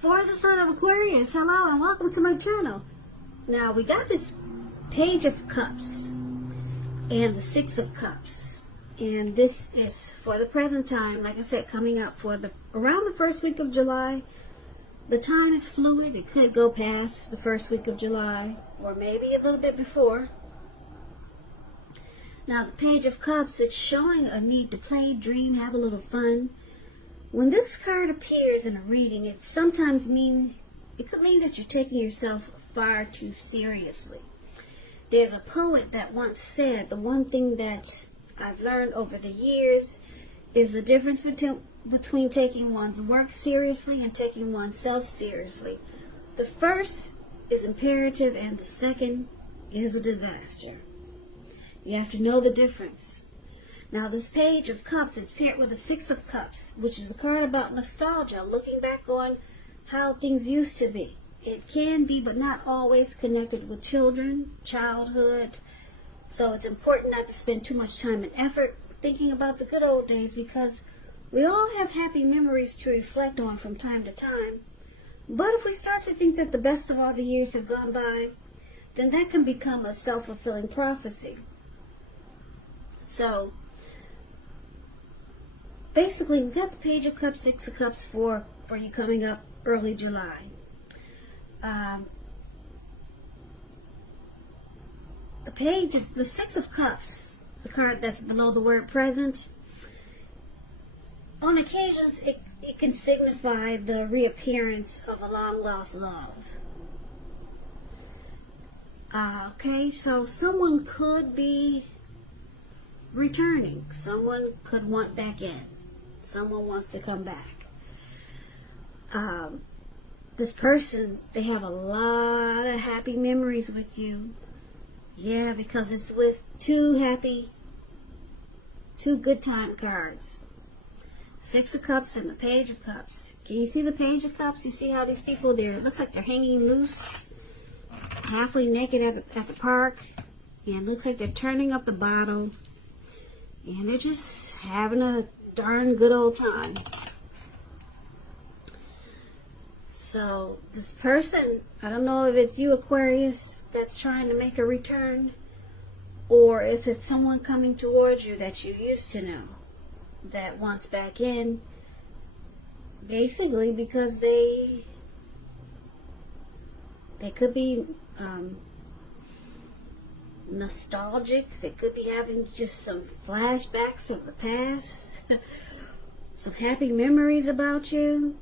For the sign of Aquarius, hello and welcome to my channel. Now we got this Page of Cups and the Six of Cups, and this is for the present time, like I said, coming up for around the first week of July. The time is fluid. It could go past the first week of July or maybe a little bit before. Now the Page of Cups, it's showing a need to play, dream, have a little fun. When this card appears in a reading, it sometimes it could mean that you're taking yourself far too seriously. There's a poet that once said, the one thing that I've learned over the years is the difference between taking one's work seriously and taking oneself seriously. The first is imperative and the second is a disaster. You have to know the difference. Now this Page of Cups, it's paired with the Six of Cups, which is a card about nostalgia, looking back on how things used to be. It can be, but not always, connected with children, childhood. So it's important not to spend too much time and effort thinking about the good old days, because we all have happy memories to reflect on from time to time. But if we start to think that the best of all the years have gone by, then that can become a self-fulfilling prophecy. So basically, we've got the Page of Cups, Six of Cups for you coming up early July. The Six of Cups, the card that's below the word present, on occasions it can signify the reappearance of a long-lost love. Okay, so someone could be returning. Someone could want back in. Someone wants to come back. This person, they have a lot of happy memories with you. Yeah, because it's with two good time cards. Six of Cups and the Page of Cups. Can you see the Page of Cups? You see how these people, it looks like they're hanging loose, halfway naked at the park, and it looks like they're turning up the bottle, and they're just having a darn good old time. So this person, I don't know if it's you, Aquarius, that's trying to make a return, or if it's someone coming towards you that you used to know that wants back in, basically because they could be nostalgic. They could be having just some flashbacks of the past, some happy memories about you.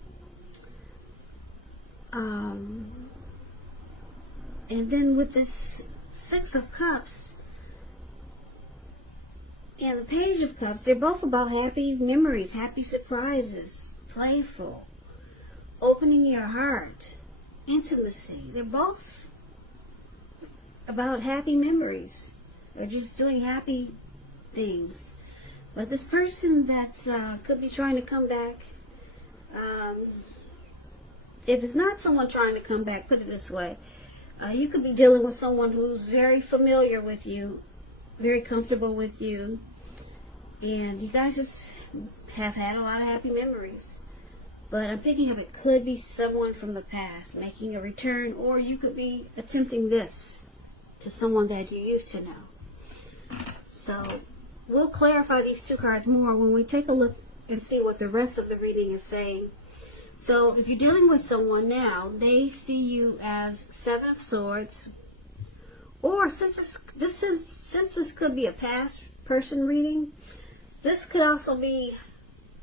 And then with this Six of Cups and the Page of Cups, they're both about happy memories, happy surprises, playful, opening your heart, intimacy. They're both about happy memories. They're just doing happy things. But this person that could be trying to come back, if it's not someone trying to come back, put it this way, you could be dealing with someone who's very familiar with you, very comfortable with you, and you guys just have had a lot of happy memories. But I'm picking up it could be someone from the past making a return, or you could be attempting this to someone that you used to know. So we'll clarify these two cards more when we take a look and see what the rest of the reading is saying. So if you're dealing with someone now, they see you as Seven of Swords, or since this could be a past person reading, this could also be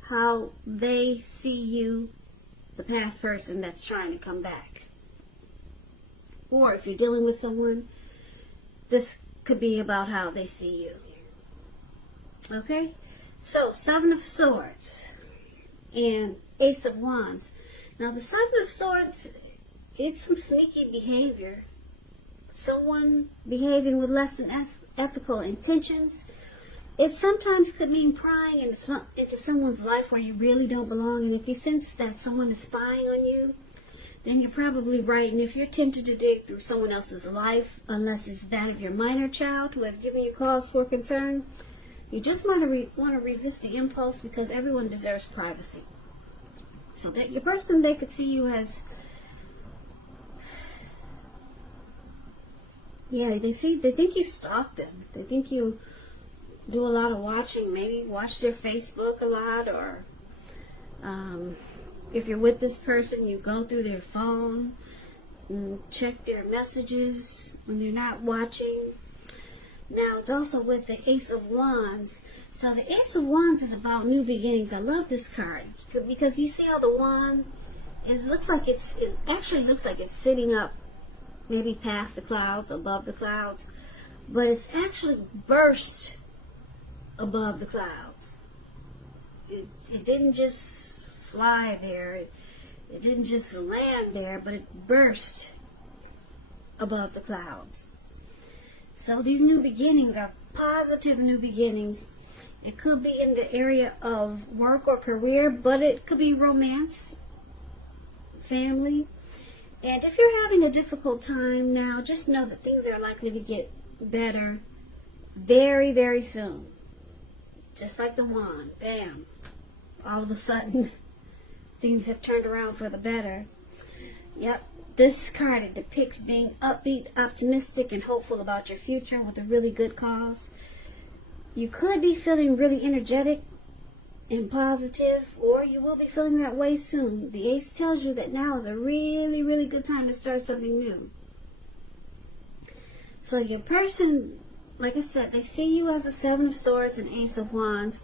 how they see you, the past person that's trying to come back. Or if you're dealing with someone, this could be about how they see you. Okay? So, Seven of Swords and Ace of Wands. Now, the Seven of Swords, it's some sneaky behavior. Someone behaving with less than ethical intentions. It sometimes could mean prying into someone's life where you really don't belong. And if you sense that someone is spying on you, then you're probably right. And if you're tempted to dig through someone else's life, unless it's that of your minor child who has given you cause for concern, you just want to resist the impulse, because everyone deserves privacy. So that your person, they could see you as, yeah, they think you stalk them. They think you do a lot of watching, maybe watch their Facebook a lot, or if you're with this person, you go through their phone and check their messages when they're not watching. Now, it's also with the Ace of Wands. So the Ace of Wands is about new beginnings. I love this card because you see how the wand it actually looks like it's sitting up maybe past the clouds, above the clouds, but it's actually burst above the clouds. It didn't just fly there. It didn't just land there, but it burst above the clouds. So these new beginnings are positive new beginnings. It could be in the area of work or career, but it could be romance, family. And if you're having a difficult time now, just know that things are likely to get better very, very soon. Just like the wand, bam, all of a sudden things have turned around for the better. Yep, this card, it depicts being upbeat, optimistic, and hopeful about your future with a really good cause. You could be feeling really energetic and positive, or you will be feeling that way soon. The Ace tells you that now is a really, really good time to start something new. So your person, like I said, they see you as a Seven of Swords and Ace of Wands.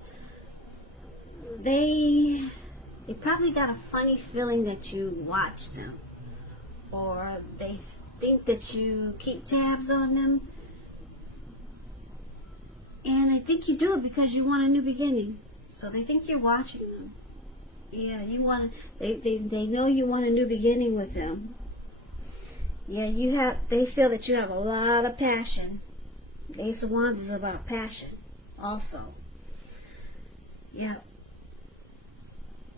They probably got a funny feeling that you watch them, or they think that you keep tabs on them, and I think you do it because you want a new beginning. So they think you're watching them. Yeah, they know you want a new beginning with them. Yeah, they feel that you have a lot of passion. The Ace of Wands is about passion also. Yeah.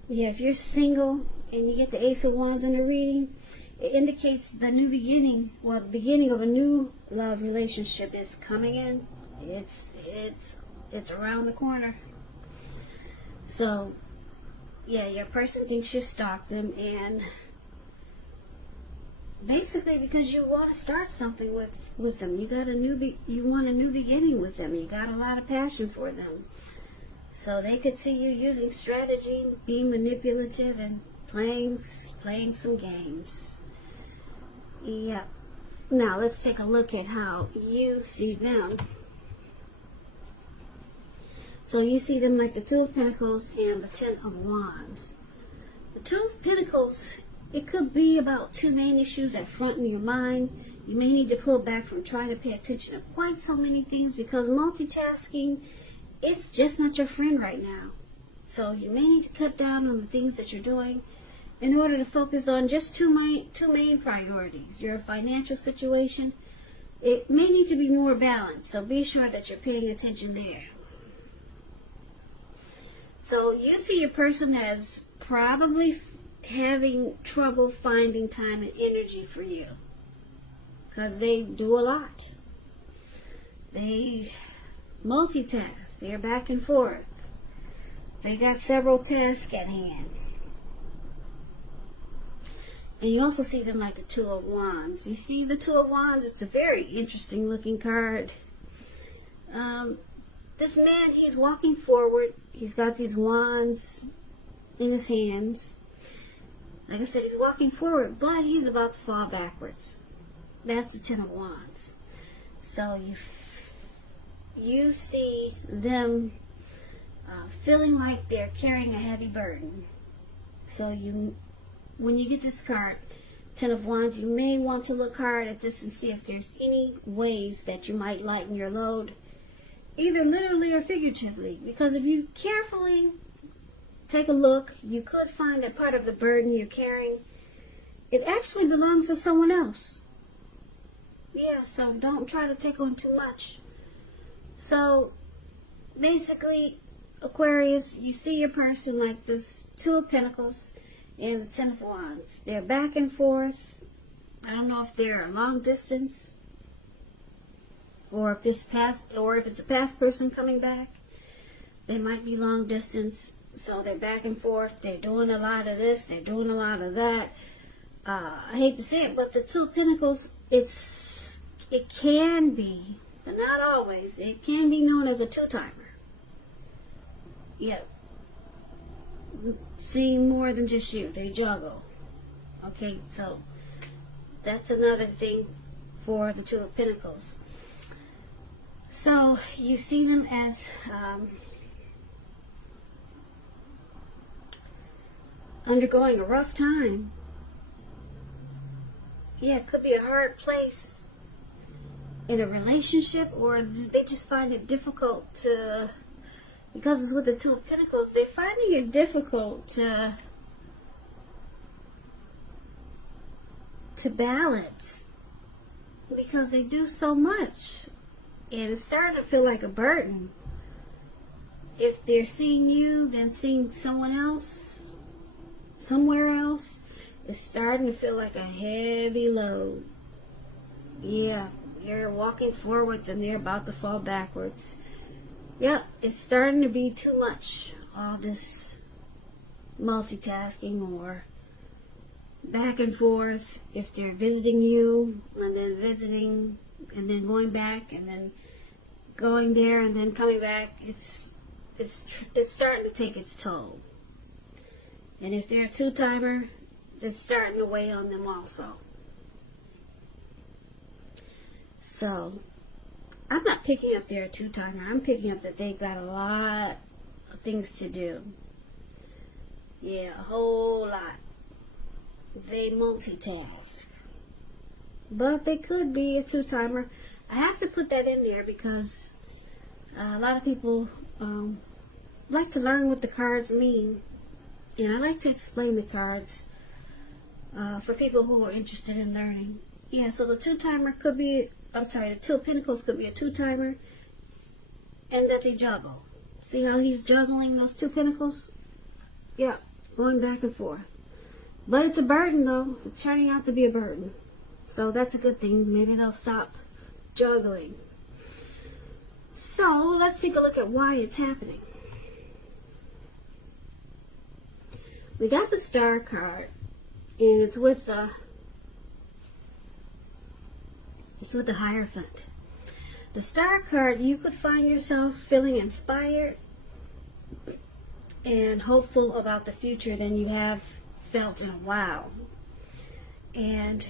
Yeah, if you're single and you get the Ace of Wands in the reading, it indicates the new beginning, well, the beginning of a new love relationship is coming in. It's around the corner. So, yeah, your person thinks you stalked them, and basically because you want to start something with them. You want a new beginning with them. You got a lot of passion for them. So they could see you using strategy, being manipulative, and playing some games. Yeah. Now let's take a look at how you see them. So you see them like the Two of Pentacles and the Ten of Wands. The Two of Pentacles, it could be about two main issues that front in your mind. You may need to pull back from trying to pay attention to quite so many things because multitasking, it's just not your friend right now. So you may need to cut down on the things that you're doing in order to focus on just two main priorities. Your financial situation, it may need to be more balanced. So be sure that you're paying attention there. So you see your person as probably having trouble finding time and energy for you because they do a lot. They multitask. They're back and forth. They got several tasks at hand. And you also see them like the Two of Wands. You see the Two of Wands, it's a very interesting looking card. This man, he's walking forward. He's got these wands in his hands. Like I said, he's walking forward, but he's about to fall backwards. That's the Ten of Wands. So you see them feeling like they're carrying a heavy burden. So when you get this card, Ten of Wands, you may want to look hard at this and see if there's any ways that you might lighten your load, either literally or figuratively. Because if you carefully take a look, you could find that part of the burden you're carrying, it actually belongs to someone else. Yeah, so don't try to take on too much. So basically, Aquarius, you see your person like this Two of Pentacles and the Ten of Wands. They're back and forth. I don't know if they're a long distance or if it's a past person coming back. They might be long distance. So they're back and forth. They're doing a lot of this. They're doing a lot of that. I hate to say it, but the Two of Pentacles, it can be, but not always, it can be known as a two-timer. Yeah. Seeing more than just you. They juggle. Okay, so that's another thing for the Two of Pentacles. So you see them as undergoing a rough time. Yeah, it could be a hard place in a relationship, or they just find it difficult to, because it's with the Two of Pentacles, they're finding it difficult to balance, because they do so much, and it's starting to feel like a burden. If they're seeing you, then seeing someone else, somewhere else, it's starting to feel like a heavy load. Yeah, you're walking forwards and they're about to fall backwards. Yep, it's starting to be too much. All this multitasking or back and forth. If they're visiting you and then visiting and then going back and then going there and then coming back, it's starting to take its toll. And if they're a two-timer, it's starting to weigh on them also. So, I'm not picking up they're a two-timer. I'm picking up that they've got a lot of things to do. Yeah, a whole lot. They multitask. But they could be a two-timer. I have to put that in there because a lot of people like to learn what the cards mean. And I like to explain the cards for people who are interested in learning. Yeah, so the two-timer could be, the Two of Pentacles could be a two-timer, and that they juggle. See how he's juggling those Two Pentacles? Yeah, going back and forth. But it's a burden, though. It's turning out to be a burden. So that's a good thing. Maybe they'll stop juggling. So let's take a look at why it's happening. We got the Star card, and it's with the Hierophant. The Star card, you could find yourself feeling inspired and hopeful about the future than you have felt in a while. And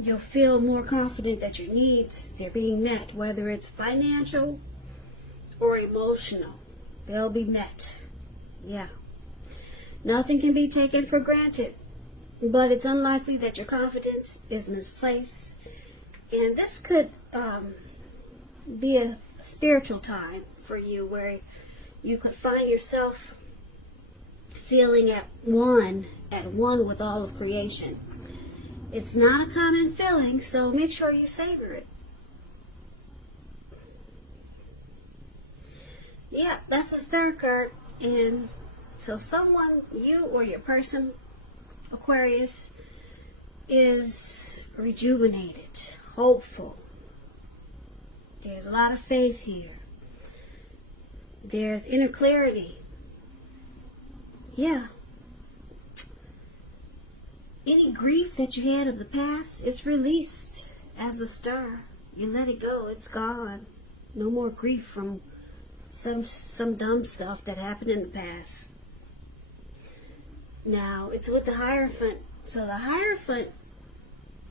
you'll feel more confident that your needs, they're being met, whether it's financial or emotional. They'll be met. Yeah. Nothing can be taken for granted, but it's unlikely that your confidence is misplaced. And this could be a spiritual time for you where you could find yourself feeling at one with all of creation. It's not a common feeling, so make sure you savor it. Yeah, that's a Star card. And so someone, you or your person, Aquarius, is rejuvenated, hopeful. There's a lot of faith here. There's inner clarity. Yeah. Any grief that you had of the past is released as a star. You let it go. It's gone. No more grief from some dumb stuff that happened in the past. Now, it's with the Hierophant. So the Hierophant,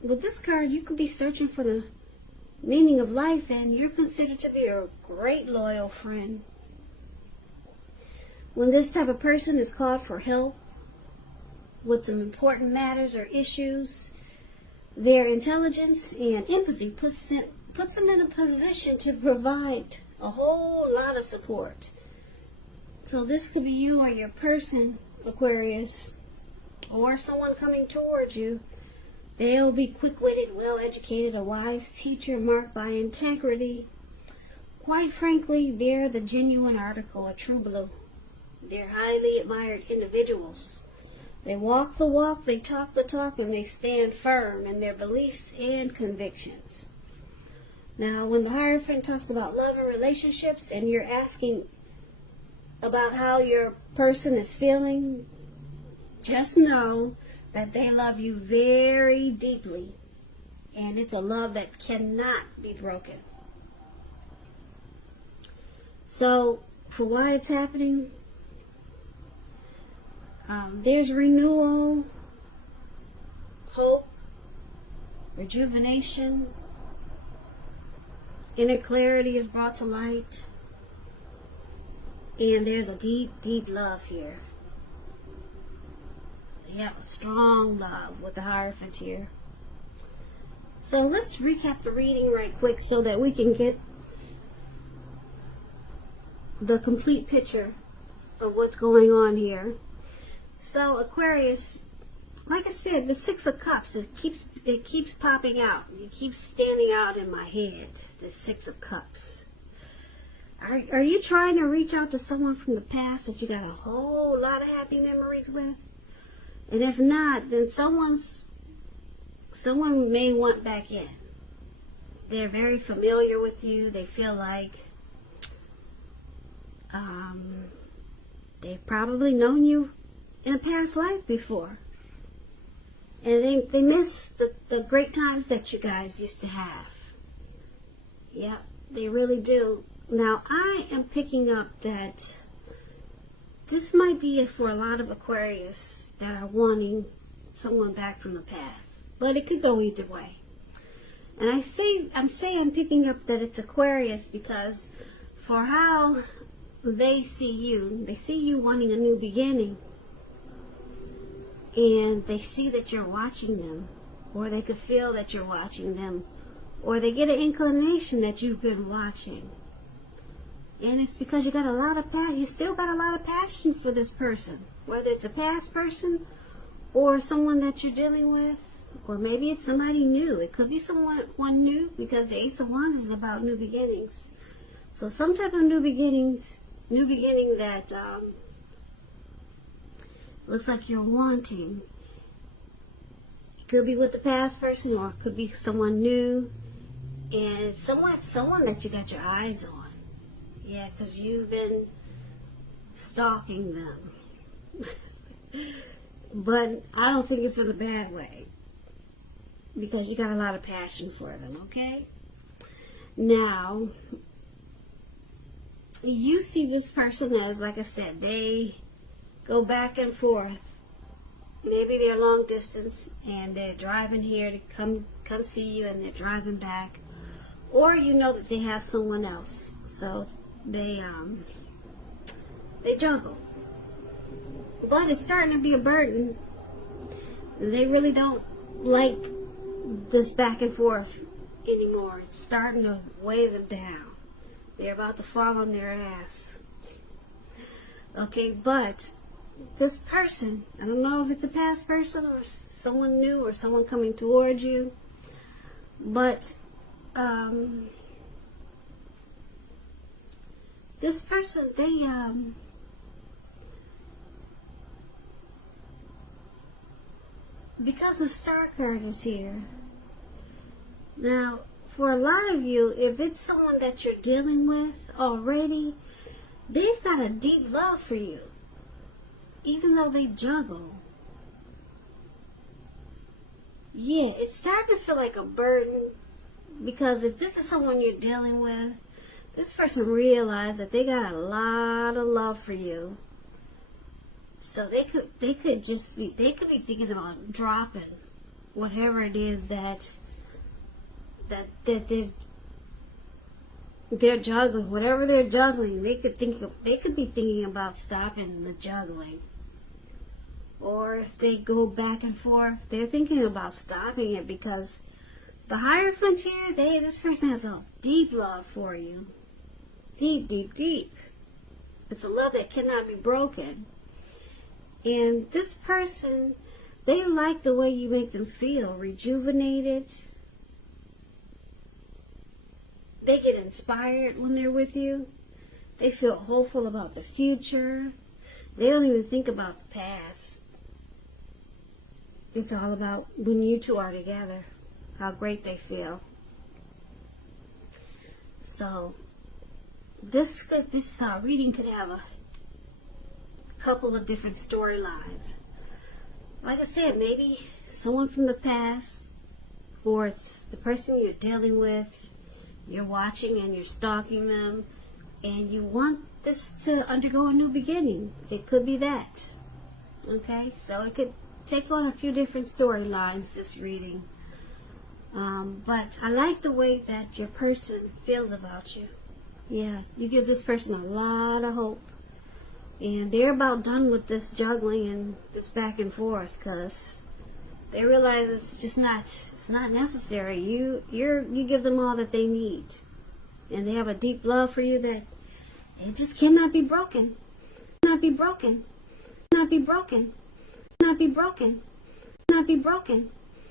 with this card, you could be searching for the meaning of life, and you're considered to be a great loyal friend. When this type of person is called for help with some important matters or issues, their intelligence and empathy puts them in a position to provide a whole lot of support. So this could be you or your person, Aquarius, or someone coming towards you. They'll be quick-witted, well-educated, a wise teacher marked by integrity. Quite frankly, they're the genuine article, a true blue. They're highly admired individuals. They walk the walk, they talk the talk, and they stand firm in their beliefs and convictions. Now, when the Hierophant talks about love and relationships, and you're asking about how your person is feeling, just know that they love you very deeply. And it's a love that cannot be broken. So, for why it's happening, there's renewal, hope, rejuvenation, inner clarity is brought to light, and there's a deep, deep love here. You have a strong love with the Hierophant here. So let's recap the reading right quick so that we can get the complete picture of what's going on here. So Aquarius, like I said, the Six of Cups, it keeps popping out. It keeps standing out in my head, the Six of Cups. Are you trying to reach out to someone from the past that you got a whole lot of happy memories with? And if not, then someone may want back in. They're very familiar with you. They feel like they've probably known you in a past life before. And they miss the great times that you guys used to have. Yeah, they really do. Now, I am picking up that this might be for a lot of Aquarius that are wanting someone back from the past. But it could go either way. And I'm picking up that it's Aquarius because for how they see you wanting a new beginning. And they see that you're watching them, or they could feel that you're watching them, or they get an inclination that you've been watching. And it's because you still got a lot of passion for this person, whether it's a past person or someone that you're dealing with, or maybe it's somebody new. It could be someone new because the Ace of Wands is about new beginnings. So some type of new beginning that looks like you're wanting. It could be with the past person, or it could be someone new, and someone that you got your eyes on. Yeah, because you've been stalking them. But I don't think it's in a bad way, because you got a lot of passion for them, okay? Now, you see this person as, like I said, they go back and forth. Maybe they're long distance and they're driving here to come see you, and they're driving back. Or you know that they have someone else. So they juggle. But it's starting to be a burden. They really don't like this back and forth anymore. It's starting to weigh them down. They're about to fall on their ass. Okay, but this person, I don't know if it's a past person or someone new or someone coming towards you, but this person, because the Star card is here. Now, for a lot of you, if it's someone that you're dealing with already, they've got a deep love for you, even though they juggle. Yeah, it's starting to feel like a burden, because if this is someone you're dealing with, this person realized that they got a lot of love for you. So they could be thinking about dropping whatever it is that they're juggling. Whatever they're juggling, they could be thinking about stopping the juggling. Or if they go back and forth, they're thinking about stopping it, because the Hierophant here, this person has a deep love for you. Deep, deep, deep. It's a love that cannot be broken. And this person, they like the way you make them feel, rejuvenated. They get inspired when they're with you. They feel hopeful about the future. They don't even think about the past. It's all about when you two are together, how great they feel. So this reading could have couple of different storylines. Like I said, maybe someone from the past, or it's the person you're dealing with, you're watching and you're stalking them, and you want this to undergo a new beginning. It could be that. Okay? So it could take on a few different storylines, this reading. But I like the way that your person feels about you. Yeah, you give this person a lot of hope. And they're about done with this juggling and this back and forth, because they realize it's just not necessary. You give them all that they need. And they have a deep love for you that it just cannot be broken. Cannot be broken. Cannot be broken. Cannot be broken. Cannot be broken.